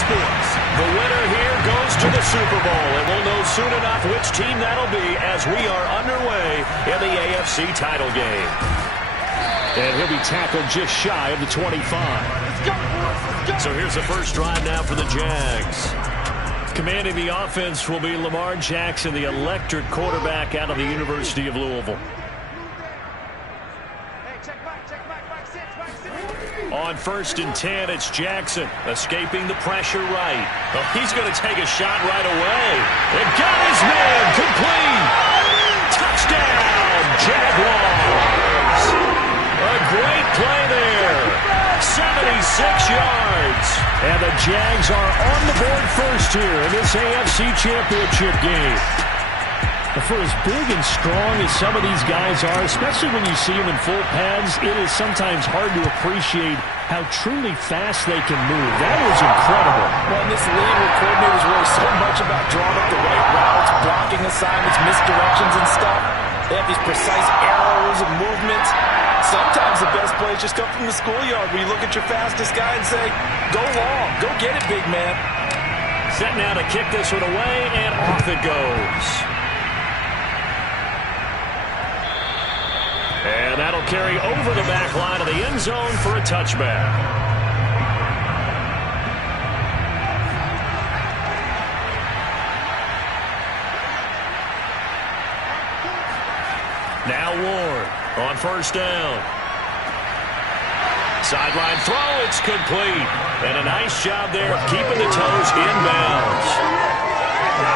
sports. The winner here goes to the Super Bowl, and we'll know soon enough which team that'll be as we are underway in the AFC title game. And he'll be tackled just shy of the 25. Let's go, boys. Let's go. So here's the first drive now for the Jags. Commanding the offense will be Lamar Jackson, the electric quarterback out of the University of Louisville. On 1st and 10, it's Jackson escaping the pressure right. Oh, he's going to take a shot right away. And got his man complete. Touchdown, Jaguars. A great play there. 76 yards. And the Jags are on the board first here in this AFC Championship game. For as big and strong as some of these guys are, especially when you see them in full pads, it is sometimes hard to appreciate how truly fast they can move. That was incredible. Well, in this league where coordinators worry so much about drawing up the right routes, blocking assignments, misdirections and stuff, they have these precise arrows and movements. Sometimes the best plays just come from the schoolyard where you look at your fastest guy and say, go long, go get it, big man. Set now to kick this one away, and off it goes. And that'll carry over the back line of the end zone for a touchback. Now Ward on 1st down. Sideline throw, it's complete. And a nice job there of keeping the toes inbounds.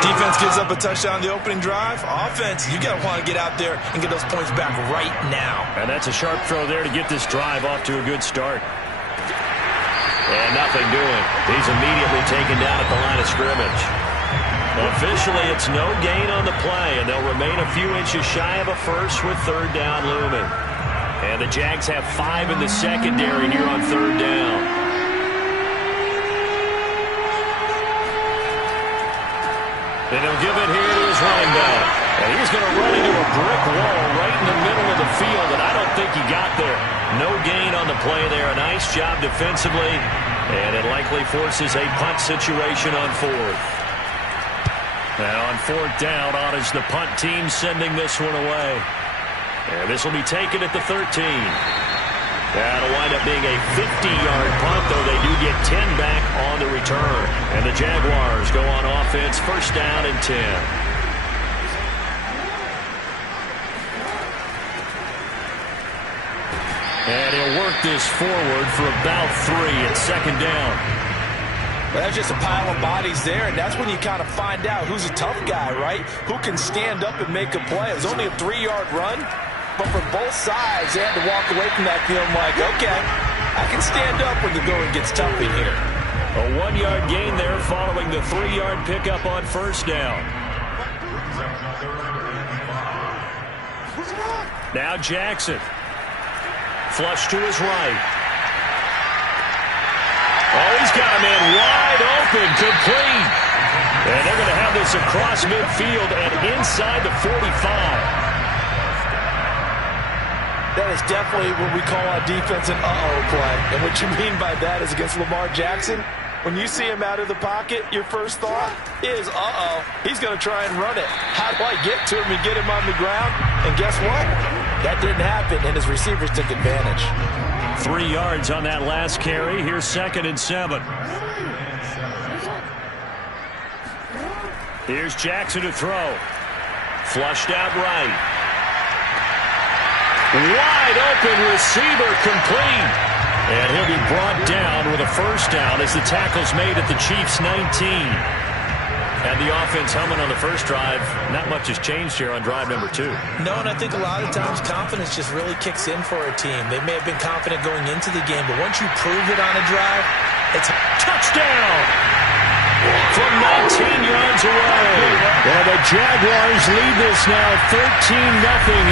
Defense gives up a touchdown on the opening drive. Offense, you got to want to get out there and get those points back right now. And that's a sharp throw there to get this drive off to a good start. And nothing doing. He's immediately taken down at the line of scrimmage. Officially, it's no gain on the play, and they'll remain a few inches shy of a first with 3rd down looming. And the Jags have 5 in the secondary here on 3rd down. And he'll give it here to his running back. And he's going to run into a brick wall right in the middle of the field, and I don't think he got there. No gain on the play there. A nice job defensively, and it likely forces a punt situation on 4th. Now on 4th down, on is the punt team sending this one away. And this will be taken at the 13. That'll wind up being a 50-yard punt, though they do get 10 back on the return. And the Jaguars go on offense, 1st down and 10. And he'll work this forward for about 3 at 2nd down. Well, that's just a pile of bodies there, and that's when you kind of find out who's a tough guy, right? Who can stand up and make a play. It was only a 3-yard run. But for both sides, they had to walk away from that feeling like, okay, I can stand up when the going gets tough in here. A 1-yard gain there following the 3-yard pickup on 1st down. Now Jackson. Flush to his right. Oh, he's got a man wide open, complete. And they're going to have this across midfield and inside the 45. That is definitely what we call on defense an uh-oh play. And what you mean by that is against Lamar Jackson, when you see him out of the pocket, your first thought is, uh-oh, he's going to try and run it. How do I get to him and get him on the ground? And guess what? That didn't happen, and his receivers took advantage. 3 yards on that last carry. Here's 2nd and 7. Here's Jackson to throw. Flushed out right. Wide open receiver complete. And he'll be brought down with a 1st down as the tackle's made at the Chiefs' 19. And the offense humming on the first drive. Not much has changed here on drive number 2. No, and I think a lot of times confidence just really kicks in for a team. They may have been confident going into the game, but once you prove it on a drive, it's touchdown! From 19 yards away. And the Jaguars lead this now 13-0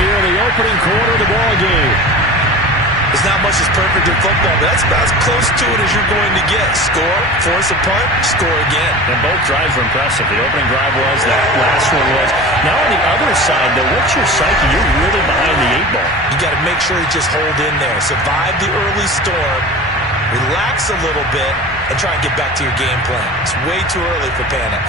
here in the opening quarter of the ball game. There's not much that's perfect in football, but that's about as close to it as you're going to get. Score, force a punt, score again. And both drives were impressive. The opening drive was, that last one was. Now on the other side, though, what's your psyche? You're really behind the 8-ball. You got to make sure you just hold in there. Survive the early storm, relax a little bit, and try and get back to your game plan. It's way too early for panic.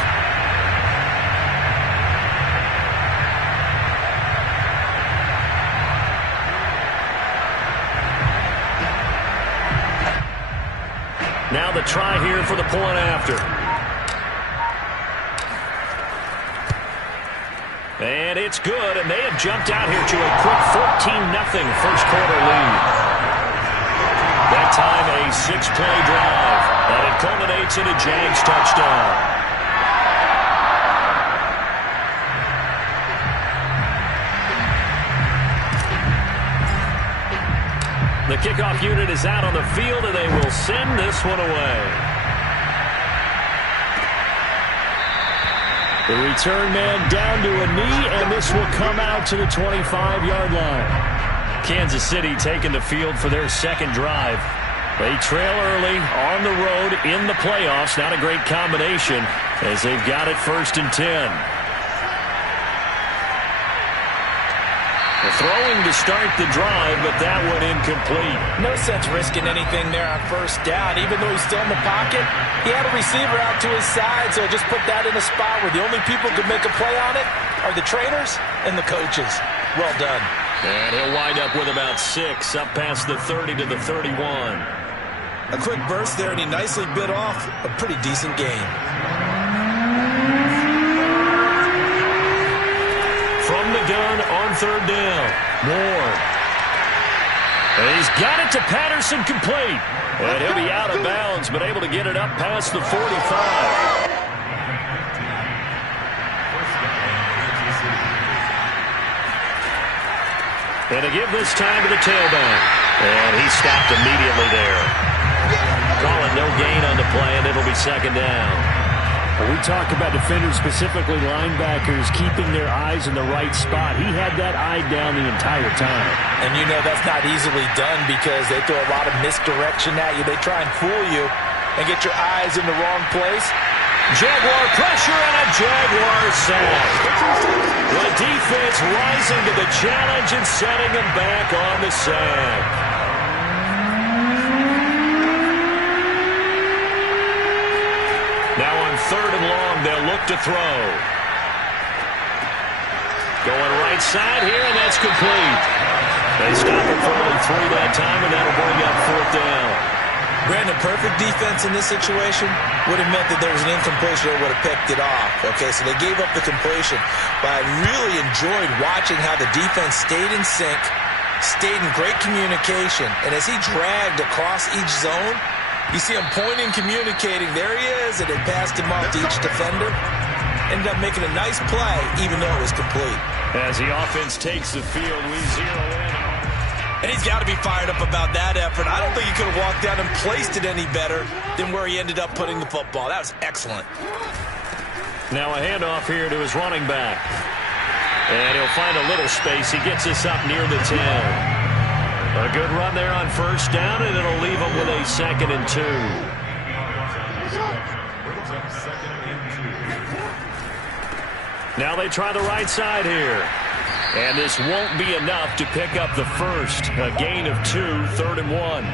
Now the try here for the point after. And it's good, and they have jumped out here to a quick 14-0 first quarter lead. That time a 6-play drive, and it culminates in a Jags touchdown. The kickoff unit is out on the field, and they will send this one away. The return man down to a knee, and this will come out to the 25-yard line. Kansas City taking the field for their second drive. They trail early on the road in the playoffs. Not a great combination as they've got it 1st and 10. Throwing to start the drive, but that one incomplete. No sense risking anything there on first down. Even though he's still in the pocket, he had a receiver out to his side, so just put that in a spot where the only people who could make a play on it are the trainers and the coaches. Well done. And he'll wind up with about 6, up past the 30 to the 31. A quick burst there, and he nicely bit off a pretty decent game. From the gun on 3rd down. Moore. And he's got it to Patterson, complete. And he'll be out of bounds, but able to get it up past the 45. And to give this time to the tailback. And he stopped immediately there. Calling no gain on the play, and it'll be 2nd down. When we talk about defenders, specifically linebackers, keeping their eyes in the right spot, he had that eye down the entire time. And you know that's not easily done because they throw a lot of misdirection at you. They try and fool you and get your eyes in the wrong place. Jaguar pressure and a Jaguar sack. The defense rising to the challenge and setting him back on the sack. Now on 3rd and long, they'll look to throw. Going right side here, and that's complete. They stop it for only 3 that time, and that'll bring up 4th down. Brandon, perfect defense in this situation would have meant that there was an incompletion that would have picked it off. Okay, so they gave up the completion. But I really enjoyed watching how the defense stayed in sync, stayed in great communication, and as he dragged across each zone, you see him pointing, communicating. There he is, and they passed him off to each defender. Ended up making a nice play, even though it was complete. As the offense takes the field, we zero in. And he's got to be fired up about that effort. I don't think he could have walked down and placed it any better than where he ended up putting the football. That was excellent. Now a handoff here to his running back. And he'll find a little space. He gets us up near the 10. A good run there on 1st down, and it'll leave him with a 2nd and 2. Now they try the right side here. And this won't be enough to pick up the first. A gain of 2, 3rd and 1.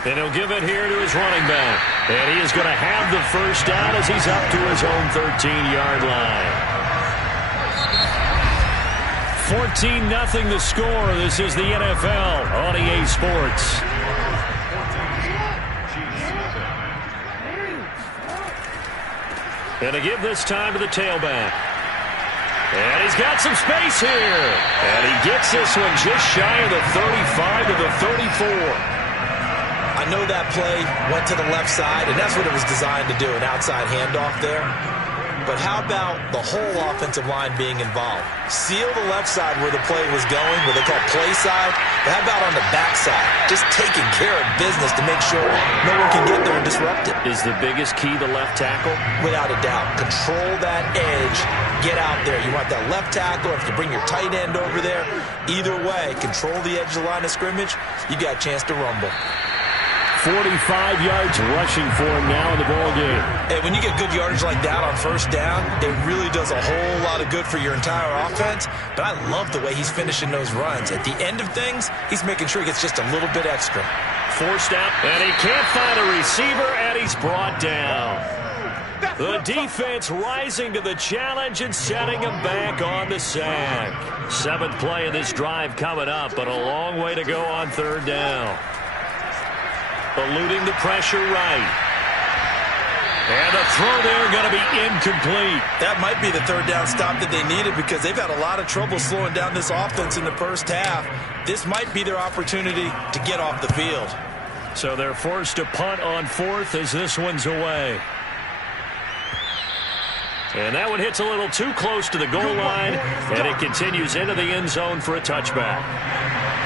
And he'll give it here to his running back. And he is going to have the first down as he's up to his own 13-yard line. 14-0 the score. This is the NFL on EA Sports. And to give this time to the tailback. And he's got some space here. And he gets this one just shy of the 35 to the 34. I know that play went to the left side, and that's what it was designed to do, an outside handoff there. But how about the whole offensive line being involved? Seal the left side where the play was going, what they call play side. But how about on the back side? Just taking care of business to make sure no one can get there and disrupt it. Is the biggest key the left tackle? Without a doubt. Control that edge. Get out there. You want that left tackle. If you bring your tight end over there, either way, control the edge of the line of scrimmage, you got a chance to rumble. 45 yards rushing for him now in the ball game. Hey, when you get good yardage like that on first down, it really does a whole lot of good for your entire offense. But I love the way he's finishing those runs. At the end of things, he's making sure he gets just a little bit extra. Forced out, and he can't find a receiver, and he's brought down. The defense rising to the challenge and setting him back on the sack. 7th play of this drive coming up, but a long way to go on 3rd down. Eluding the pressure right. And the throw there going to be incomplete. That might be the 3rd down stop that they needed because they've had a lot of trouble slowing down this offense in the first half. This might be their opportunity to get off the field. So they're forced to punt on 4th as this one's away. And that one hits a little too close to the goal line, and it continues into the end zone for a touchback.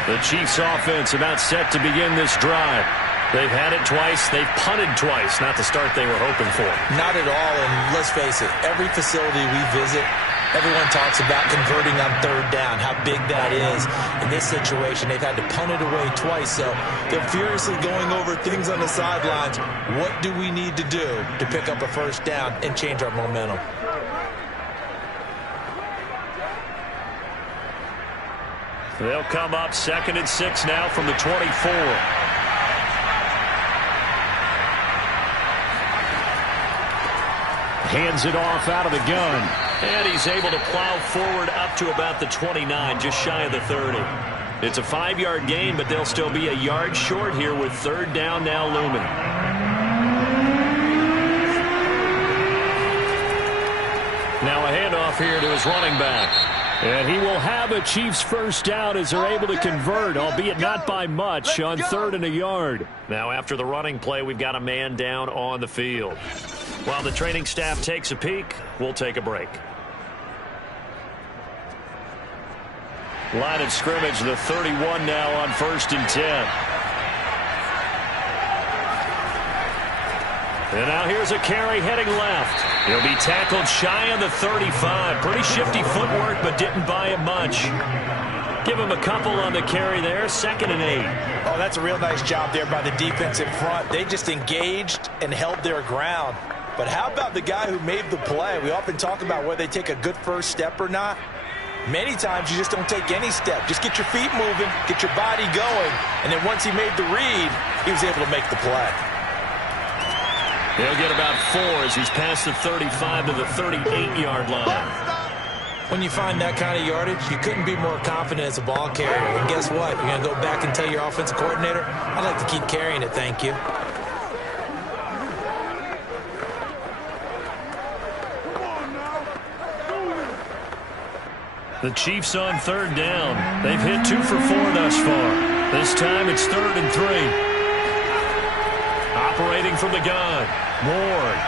The Chiefs offense about set to begin this drive. They've had it twice. They've punted twice. Not the start they were hoping for. Not at all, and let's face it, every facility we visit, everyone talks about converting on 3rd down, how big that is. In this situation, they've had to punt it away twice, so they're furiously going over things on the sidelines. What do we need to do to pick up a first down and change our momentum? They'll come up 2nd and 6 now from the 24. Hands it off out of the gun. And he's able to plow forward up to about the 29, just shy of the 30. It's a 5-yard gain, but they'll still be a yard short here with 3rd down now looming. Now a handoff here to his running back. And he will have a Chiefs first down as they're able to convert, albeit not by much, on 3rd and a yard. Now after the running play, we've got a man down on the field. While the training staff takes a peek, we'll take a break. Line of scrimmage, the 31 now on 1st and 10. And now here's a carry heading left. He'll be tackled shy of the 35. Pretty shifty footwork, but didn't buy him much. Give him a couple on the carry there. 2nd and 8. Oh, that's a real nice job there by the defense in front. They just engaged and held their ground. But how about the guy who made the play? We often talk about whether they take a good first step or not. Many times you just don't take any step. Just get your feet moving, get your body going, and then once he made the read, he was able to make the play. He'll get about 4 as he's past the 35 to the 38-yard line. When you find that kind of yardage, you couldn't be more confident as a ball carrier. And guess what? You're going to go back and tell your offensive coordinator, I'd like to keep carrying it, thank you. The Chiefs on 3rd down. They've hit 2 for 4 thus far. This time it's 3rd and 3. Operating from the gun. Ward.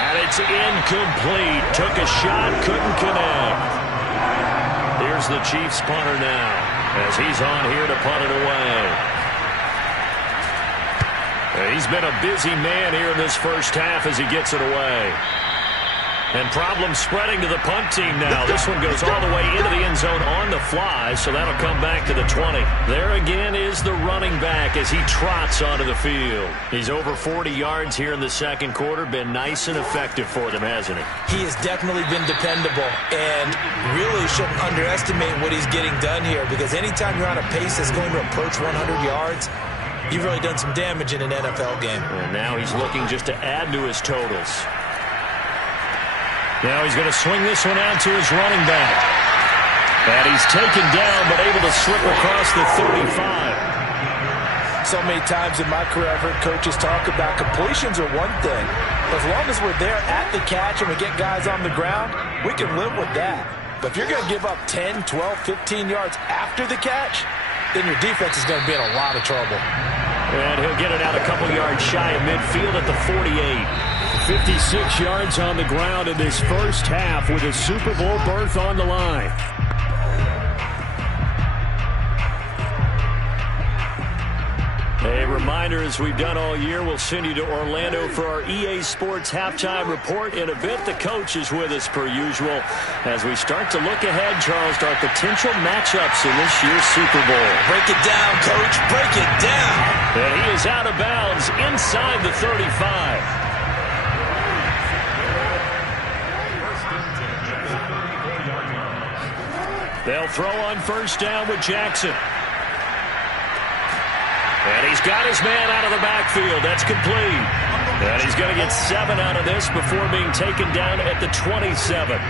And it's incomplete. Took a shot, couldn't connect. Here's the Chiefs punter now as he's on here to punt it away. He's been a busy man here in this first half as he gets it away. And problems spreading to the punt team now. This one goes all the way into the end zone on the fly, so that'll come back to the 20. There again is the running back as he trots onto the field. He's over 40 yards here in the second quarter. Been nice and effective for them, hasn't he? He has definitely been dependable and really shouldn't underestimate what he's getting done here because anytime you're on a pace that's going to approach 100 yards, you've really done some damage in an NFL game. And now he's looking just to add to his totals. Now he's going to swing this one out to his running back. And he's taken down, but able to slip across the 35. So many times in my career, I've heard coaches talk about completions are one thing. As long as we're there at the catch and we get guys on the ground, we can live with that. But if you're going to give up 10, 12, 15 yards after the catch, then your defense is going to be in a lot of trouble. And he'll get it out a couple yards shy of midfield at the 48. 56 yards on the ground in this first half with a Super Bowl berth on the line. A reminder, as we've done all year, we'll send you to Orlando for our EA Sports Halftime Report. In a bit, the coach is with us per usual as we start to look ahead, Charles, to our potential matchups in this year's Super Bowl. Break it down, Coach. Break it down. And he is out of bounds inside the 35. They'll throw on first down with Jackson. And he's got his man out of the backfield. That's complete. And he's going to get 7 out of this before being taken down at the 27.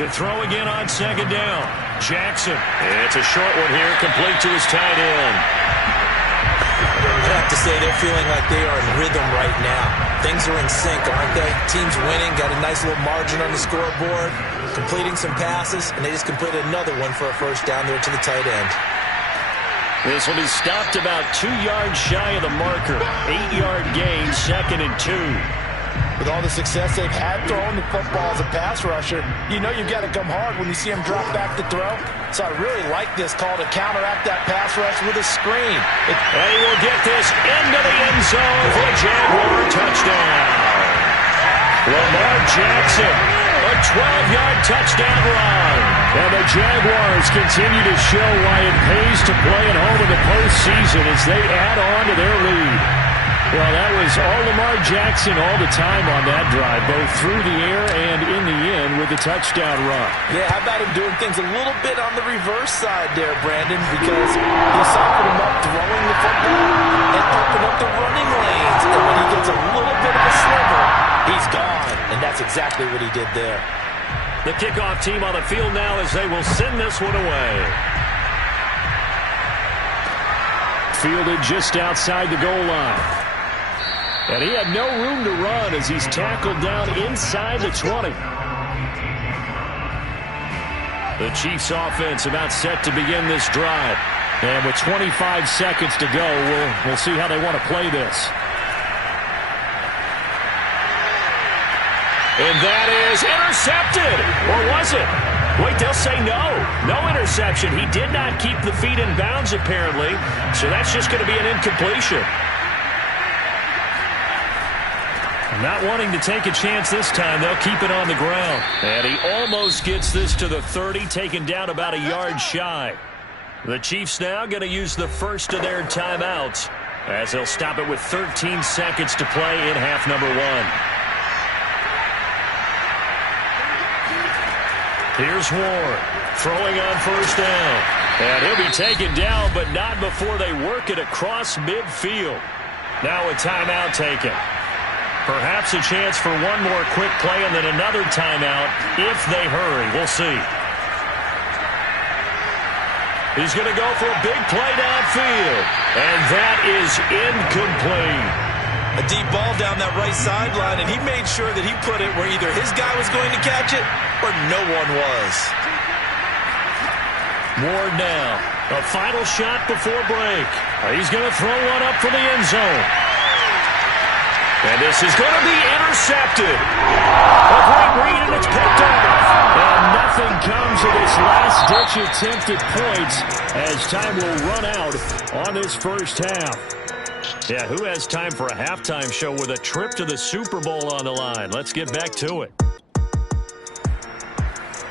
To throw again on second down. Jackson. It's a short one here, complete to his tight end. I have to say they're feeling like they are in rhythm right now. Things are in sync, aren't they? Team's winning, got a nice little margin on the scoreboard, completing some passes, and they just completed another one for a first down there to the tight end. This will be stopped about 2 yards shy of the marker. 8-yard gain, 2nd and 2. With all the success they've had throwing the football as a pass rusher, you know you've got to come hard when you see him drop back to throw. So I really like this call to counteract that pass rush with a screen. And he will get this into the end zone for a Jaguar touchdown. Lamar Jackson, a 12-yard touchdown run. And the Jaguars continue to show why it pays to play at home in the postseason as they add on to their lead. Well, that was all Lamar Jackson all the time on that drive, both through the air and in the end with the touchdown run. Yeah, how about him doing things a little bit on the reverse side there, Brandon, because he'll soften him up throwing the football and open up the running lanes. And when he gets a little bit of a sliver, he's gone. And that's exactly what he did there. The kickoff team on the field now as they will send this one away. Fielded just outside the goal line. And he had no room to run as he's tackled down inside the 20. The Chiefs offense about set to begin this drive. And with 25 seconds to go, we'll see how they want to play this. And that is intercepted. Or was it? Wait, they'll say no. No interception. He did not keep the feet in bounds, apparently. So that's just going to be an incompletion. Not wanting to take a chance this time, they'll keep it on the ground. And he almost gets this to the 30, taken down about a yard shy. The Chiefs now going to use the first of their timeouts as they'll stop it with 13 seconds to play in half number 1. Here's Ward throwing on first down. And he'll be taken down, but not before they work it across midfield. Now a timeout taken. Perhaps a chance for one more quick play and then another timeout if they hurry. We'll see. He's going to go for a big play downfield. And that is incomplete. A deep ball down that right sideline, and he made sure that he put it where either his guy was going to catch it or no one was. Ward now. A final shot before break. He's going to throw one up for the end zone. And this is going to be intercepted. A great read, and it's picked off. And nothing comes of this last-ditch attempt at points as time will run out on this first half. Yeah, who has time for a halftime show with a trip to the Super Bowl on the line? Let's get back to it.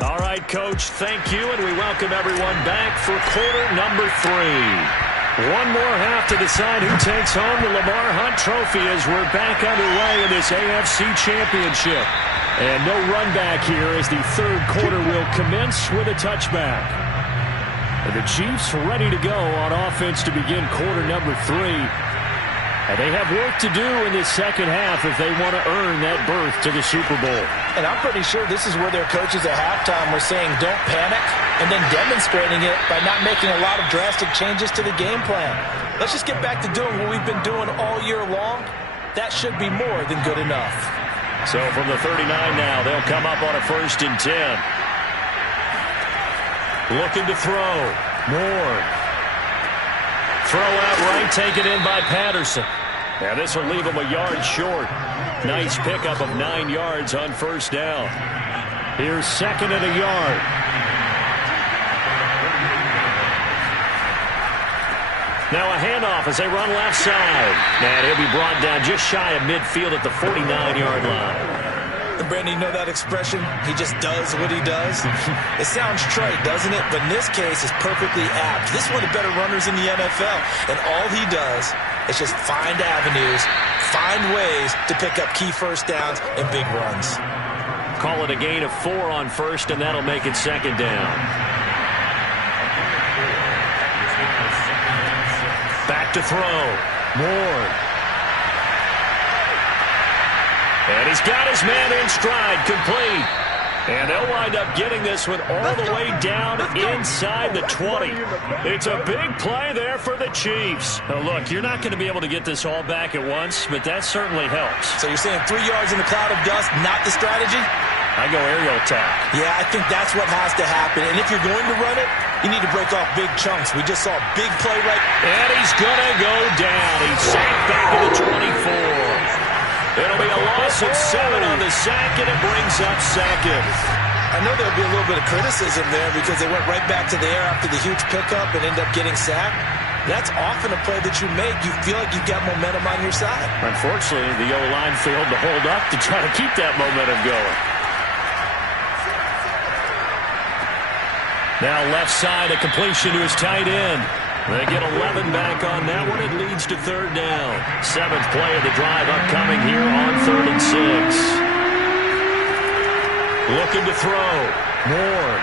All right, Coach, thank you, and we welcome everyone back for quarter number 3. One more half to decide who takes home the Lamar Hunt Trophy as we're back underway in this AFC Championship. And no run back here as the third quarter will commence with a touchback. And the Chiefs ready to go on offense to begin quarter number 3. And they have work to do in this second half if they want to earn that berth to the Super Bowl. And I'm pretty sure this is where their coaches at halftime were saying don't panic, and then demonstrating it by not making a lot of drastic changes to the game plan. Let's just get back to doing what we've been doing all year long. That should be more than good enough. So from the 39 now, they'll come up on a 1st and 10. Looking to throw. Ward. Throw out right, taken in by Patterson. Yeah, this will leave him a yard short. Nice pickup of 9 yards on first down. Here's 2nd and a yard. Now a handoff as they run left side. And he'll be brought down just shy of midfield at the 49-yard line. And Brandon, you know that expression? He just does what he does. It sounds trite, doesn't it? But in this case, it's perfectly apt. This is one of the better runners in the NFL. And all he does is just find avenues, find ways to pick up key first downs and big runs. Call it a gain of 4 on first, and that'll make it second down. Back to throw. Ward. And he's got his man in stride, complete. And they'll wind up getting this one all the way down inside the 20. It's a big play there for the Chiefs. Now look, you're not going to be able to get this all back at once, but that certainly helps. So you're saying 3 yards in a cloud of dust, not the strategy? I go aerial attack. Yeah, I think that's what has to happen. And if you're going to run it, you need to break off big chunks. We just saw a big play right. And he's going to go down. He's sacked back at the 24. It'll be a loss of 7 on the sack, and it brings up second. I know there'll be a little bit of criticism there because they went right back to the air after the huge pickup and end up getting sacked. That's often a play that you make. You feel like you've got momentum on your side. Unfortunately, the O-line failed to hold up to try to keep that momentum going. Now left side, a completion to his tight end. They get 11 back on that one. It leads to third down. 7th play of the drive upcoming here on 3rd and 6. Looking to throw. Ward.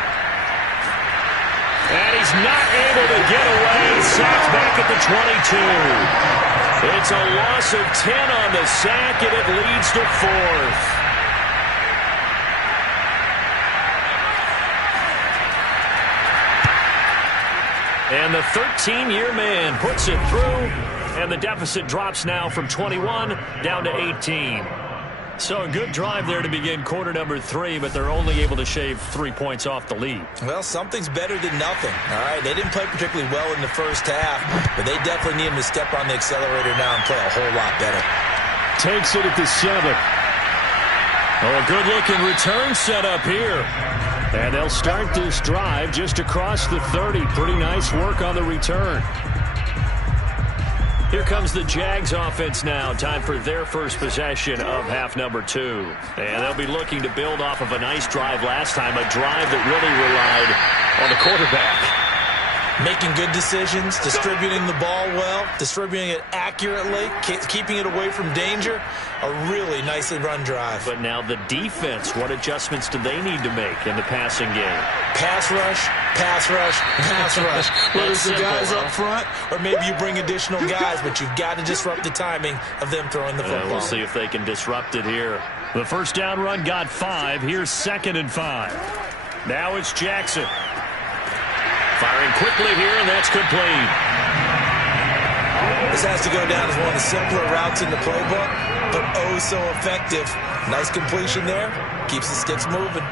And he's not able to get away. Sacked back at the 22. It's a loss of 10 on the sack, and it leads to 4th. And the 13-year man puts it through, and the deficit drops now from 21 down to 18. So a good drive there to begin quarter number 3, but they're only able to shave 3 points off the lead. Well, something's better than nothing. All right, they didn't play particularly well in the first half, but they definitely need him to step on the accelerator now and play a whole lot better. Takes it at the 7. Oh, a good-looking return set up here. And they'll start this drive just across the 30. Pretty nice work on the return. Here comes the Jags offense now. Time for their first possession of half number 2. And they'll be looking to build off of a nice drive last time, a drive that really relied on the quarterback. Making good decisions, distributing the ball well, distributing it accurately, keeping it away from danger. A really nicely run drive. But now the defense, what adjustments do they need to make in the passing game? Pass rush, pass rush, pass rush. Whether it's the guys up front or maybe you bring additional guys, but you've got to disrupt the timing of them throwing the football. We'll see if they can disrupt it here. The first down run got 5. Here's 2nd and 5. Now it's Jackson. Firing quickly here, and that's complete. This has to go down as one of the simpler routes in the playbook, but oh so effective. Nice completion there. Keeps the sticks moving.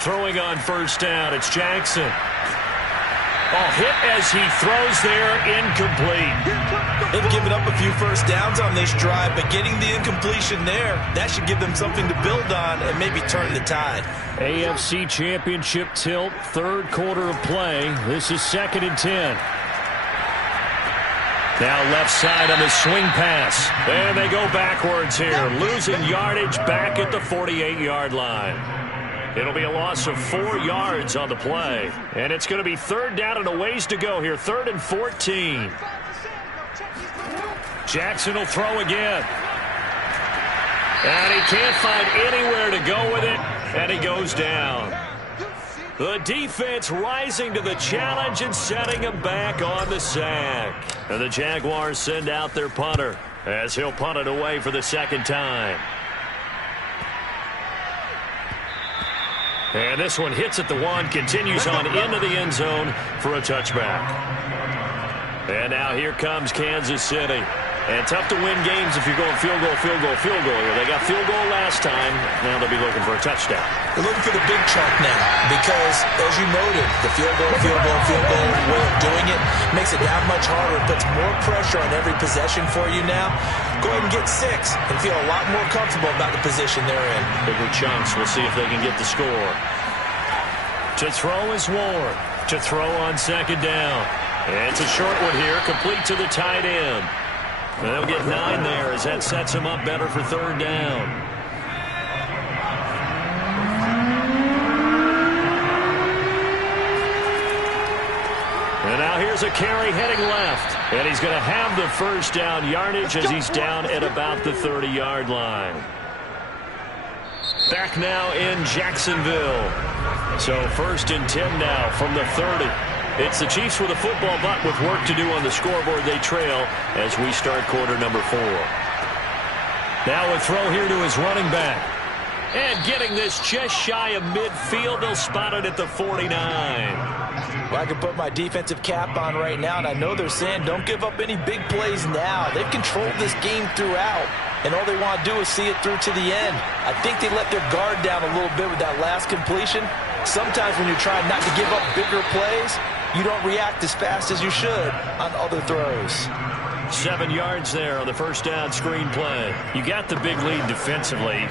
Throwing on first down, it's Jackson. Oh, hit as he throws there, incomplete. They've given up a few first downs on this drive, but getting the incompletion there, that should give them something to build on and maybe turn the tide. AFC Championship tilt, 3rd quarter of play. This is 2nd and 10. Now left side on the swing pass. And they go backwards here, losing yardage back at the 48-yard line. It'll be a loss of 4 yards on the play. And it's going to be 3rd down and a ways to go here, 3rd and 14. Jackson will throw again. And he can't find anywhere to go with it, and he goes down. The defense rising to the challenge and setting him back on the sack. And the Jaguars send out their punter as he'll punt it away for the 2nd time. And this one hits at the 1, continues on into the end zone for a touchback. And now here comes Kansas City. And tough to win games if you're going field goal, field goal, field goal here. They got field goal last time. Now they'll be looking for a touchdown. They're looking for the big chunk now because, as you noted, the field goal way of doing it makes it that much harder. It puts more pressure on every possession for you now. Go ahead and get 6 and feel a lot more comfortable about the position they're in. Bigger chunks. We'll see if they can get the score. To throw is Ward. To throw on 2nd down. It's a short one here, complete to the tight end. And they'll get 9 there as that sets him up better for third down. And now here's a carry heading left. And he's going to have the first down yardage as he's down at about the 30-yard line. Back now in Jacksonville. So 1st and 10 now from the 30. It's the Chiefs with a football, but with work to do on the scoreboard. They trail as we start quarter number 4. Now a throw here to his running back. And getting this just shy of midfield. They'll spot it at the 49. Well, I can put my defensive cap on right now, and I know they're saying don't give up any big plays now. They've controlled this game throughout, and all they want to do is see it through to the end. I think they let their guard down a little bit with that last completion. Sometimes when you're trying not to give up bigger plays, you don't react as fast as you should on other throws. 7 yards there on the first down screen play. You got the big lead defensively.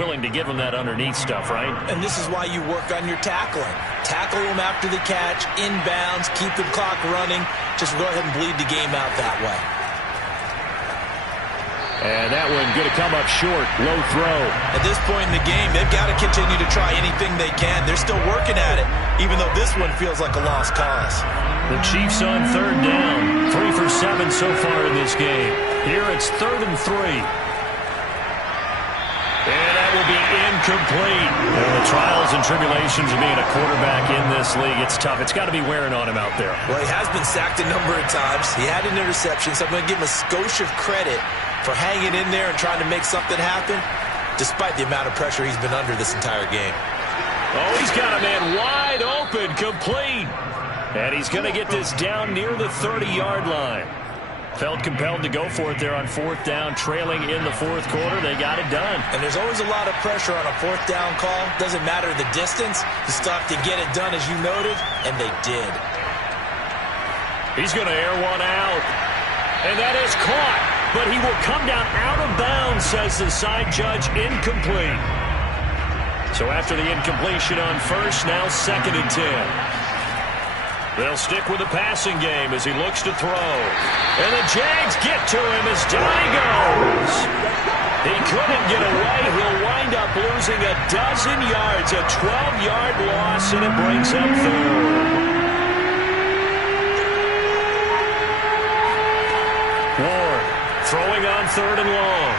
Willing to give them that underneath stuff, right? And this is why you work on your tackling. Tackle them after the catch, inbounds, keep the clock running. Just go ahead and bleed the game out that way. And that one going to come up short. Low throw. At this point in the game, they've got to continue to try anything they can. They're still working at it, even though this one feels like a lost cause. The Chiefs on third down. 3 for 7 so far in this game. Here it's 3rd and 3. And that will be incomplete. And the trials and tribulations of being a quarterback in this league, it's tough. It's got to be wearing on him out there. Well, he has been sacked a number of times. He had an interception, so I'm going to give him a skosh of credit for hanging in there and trying to make something happen, despite the amount of pressure he's been under this entire game. Oh, he's got a man wide open, complete. And he's going to get this down near the 30-yard line. Felt compelled to go for it there on 4th down, trailing in the 4th quarter. They got it done. And there's always a lot of pressure on a 4th down call. Doesn't matter the distance. You still have to get it done, as you noted, and they did. He's going to air one out. And that is caught. But he will come down out of bounds, says the side judge, incomplete. So after the incompletion on first, now 2nd and 10. They'll stick with the passing game as he looks to throw. And the Jags get to him as down he goes. He couldn't get away. He'll wind up losing a dozen yards, a 12-yard loss, and it brings up 3rd. Ward throwing on 3rd and long.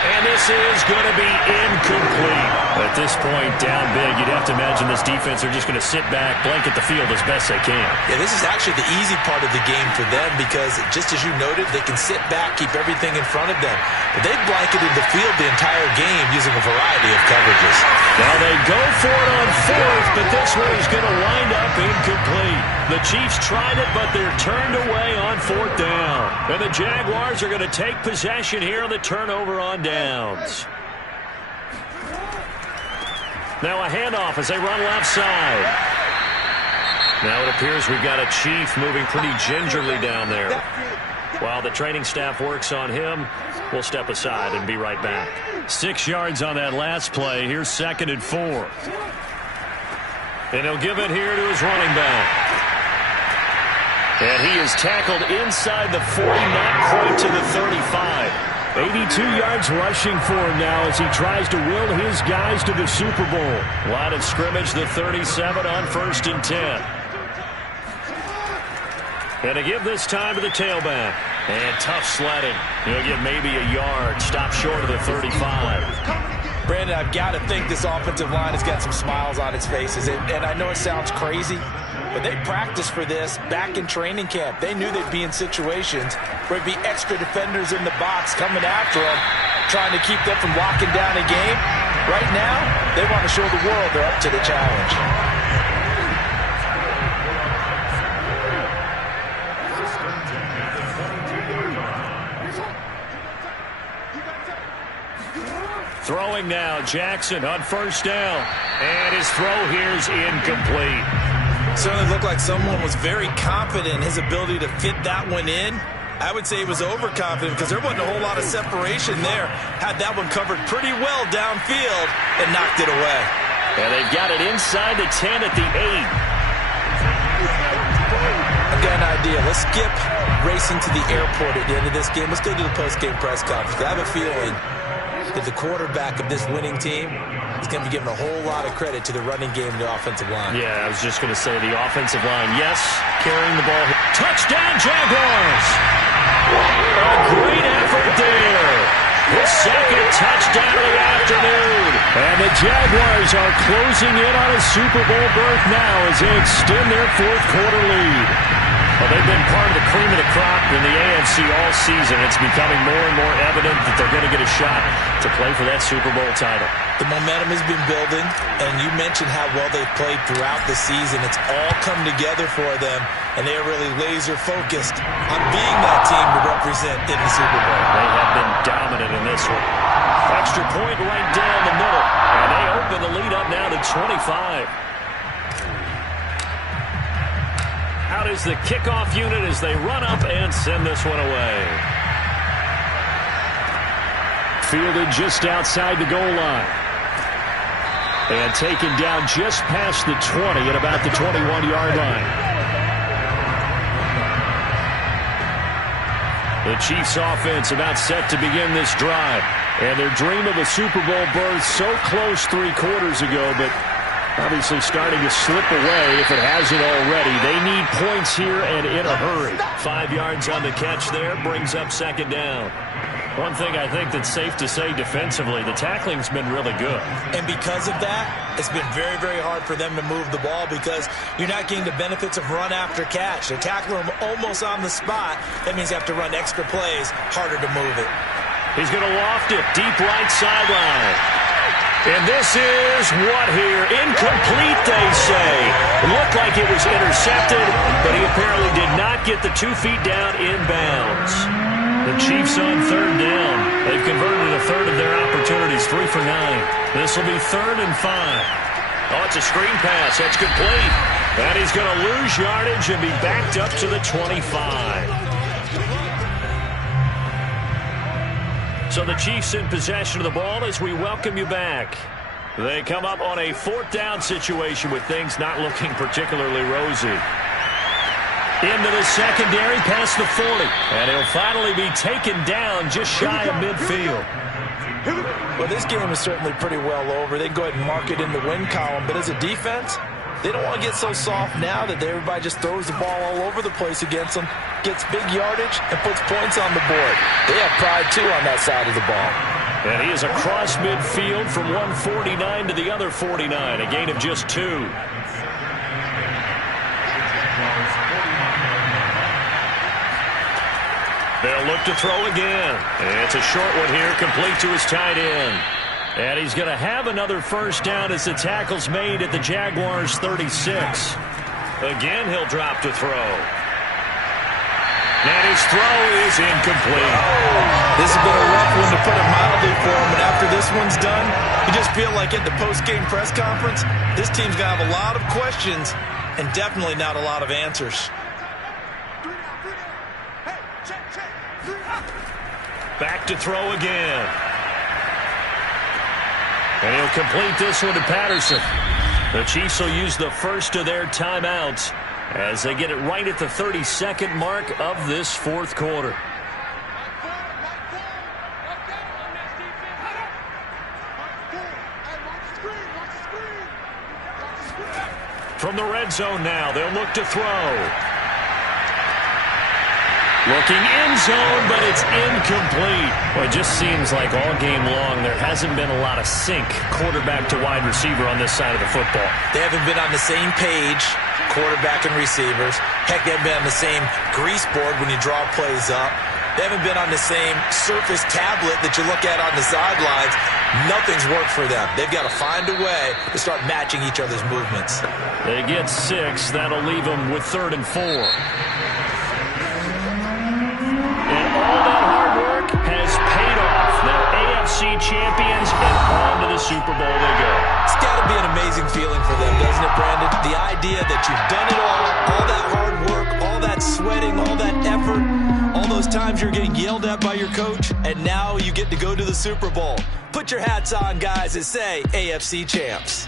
And this is going to be incomplete. At this point, down big, you'd have to imagine this defense are just going to sit back, blanket the field as best they can. Yeah, this is actually the easy part of the game for them because, just as you noted, they can sit back, keep everything in front of them. But they've blanketed the field the entire game using a variety of coverages. Now they go for it on 4th, but this one is going to wind up incomplete. The Chiefs tried it, but they're turned away on 4th down. And the Jaguars are going to take possession here on the turnover on downs. Now a handoff as they run left side. Now it appears we've got a Chief moving pretty gingerly down there. While the training staff works on him, we'll step aside and be right back. 6 yards on that last play. Here's 2nd and 4. And he'll give it here to his running back. And he is tackled inside the 40, not quite to the 35. 82 yards rushing for him now as he tries to will his guys to the Super Bowl. Line of scrimmage, the 37 on 1st and 10. And to give this time to the tailback. And tough sledding. He'll get maybe a yard. Stop short of the 35. Brandon, I've got to think this offensive line has got some smiles on its faces. And I know it sounds crazy, but they practiced for this back in training camp. They knew they'd be in situations where there'd be extra defenders in the box coming after them, trying to keep them from locking down a game. Right now, they want to show the world they're up to the challenge. Throwing now, Jackson on 1st down. And his throw here's incomplete. Certainly looked like someone was very confident in his ability to fit that one in. I would say he was overconfident because there wasn't a whole lot of separation there. Had that one covered pretty well downfield and knocked it away. And they've got it inside the 10 at the 8. I've got an idea. Let's skip racing to the airport at the end of this game. Let's go to the post-game press conference. I have a feeling that the quarterback of this winning team is going to be given a whole lot of credit to the running game and the offensive line. Yeah, I was just going to say the offensive line. Yes, carrying the ball. Touchdown, Jaguars! A great effort there. The second touchdown of the afternoon. And the Jaguars are closing in on a Super Bowl berth now as they extend their fourth quarter lead. Well, they've been part of the cream of the crop in the AFC all season. It's becoming more and more evident that they're going to get a shot to play for that Super Bowl title. The momentum has been building, and you mentioned how well they've played throughout the season. It's all come together for them, and they are really laser-focused on being that team to represent in the Super Bowl. They have been dominant in this one. Extra point right down the middle, and they open the lead up now to 25. Out is the kickoff unit as they run up and send this one away. Fielded just outside the goal line. And taken down just past the 20 at about the 21-yard line. The Chiefs offense about set to begin this drive. And their dream of a Super Bowl berth so close 3 quarters ago, but obviously starting to slip away if it hasn't already. They need points here and in a hurry. 5 yards on the catch there, brings up second down. One thing I think that's safe to say defensively, the tackling's been really good. And because of that, it's been very, very hard for them to move the ball because you're not getting the benefits of run after catch. They're tackling them almost on the spot. That means you have to run extra plays, harder to move it. He's going to loft it deep right sideline. And this is what here? Incomplete, they say. Looked like it was intercepted, but he apparently did not get the 2 feet down inbounds. The Chiefs on third down. They've converted a third of their opportunities, 3 for 9. This will be 3rd and 5. Oh, it's a screen pass. That's complete. And he's going to lose yardage and be backed up to the 25. So the Chiefs in possession of the ball as we welcome you back. They come up on a 4th down situation with things not looking particularly rosy. Into the secondary past the 40. And he'll finally be taken down just shy of midfield. Well, this game is certainly pretty well over. They can go ahead and mark it in the win column. But as a defense, they don't want to get so soft now that everybody just throws the ball all over the place against them, gets big yardage, and puts points on the board. They have pride, too, on that side of the ball. And he is across midfield from 149 to the other 49, a gain of just 2. They'll look to throw again. It's a short one here, complete to his tight end. And he's going to have another first down as the tackle's made at the Jaguars' 36. Again, he'll drop to throw. And his throw is incomplete. This has been a rough one, to put it mildly, for him. And after this one's done, you just feel like at the post-game press conference, this team's going to have a lot of questions and definitely not a lot of answers. Back to throw again. And he'll complete this one to Patterson. The Chiefs will use the first of their timeouts as they get it right at the 32nd mark of this 4th quarter. From the red zone now, they'll look to throw. Looking end zone, but it's incomplete. Well, it just seems like all game long there hasn't been a lot of sync quarterback to wide receiver on this side of the football. They haven't been on the same page, quarterback and receivers. Heck, they haven't been on the same grease board when you draw plays up. They haven't been on the same Surface tablet that you look at on the sidelines. Nothing's worked for them. They've got to find a way to start matching each other's movements. They get 6. That'll leave them with 3rd and 4. Champions, and on to the Super Bowl they go. It's got to be an amazing feeling for them, doesn't it, Brandon? The idea that you've done it all that hard work, all that sweating, all that effort, all those times you're getting yelled at by your coach, and now you get to go to the Super Bowl. Put your hats on, guys, and say AFC champs.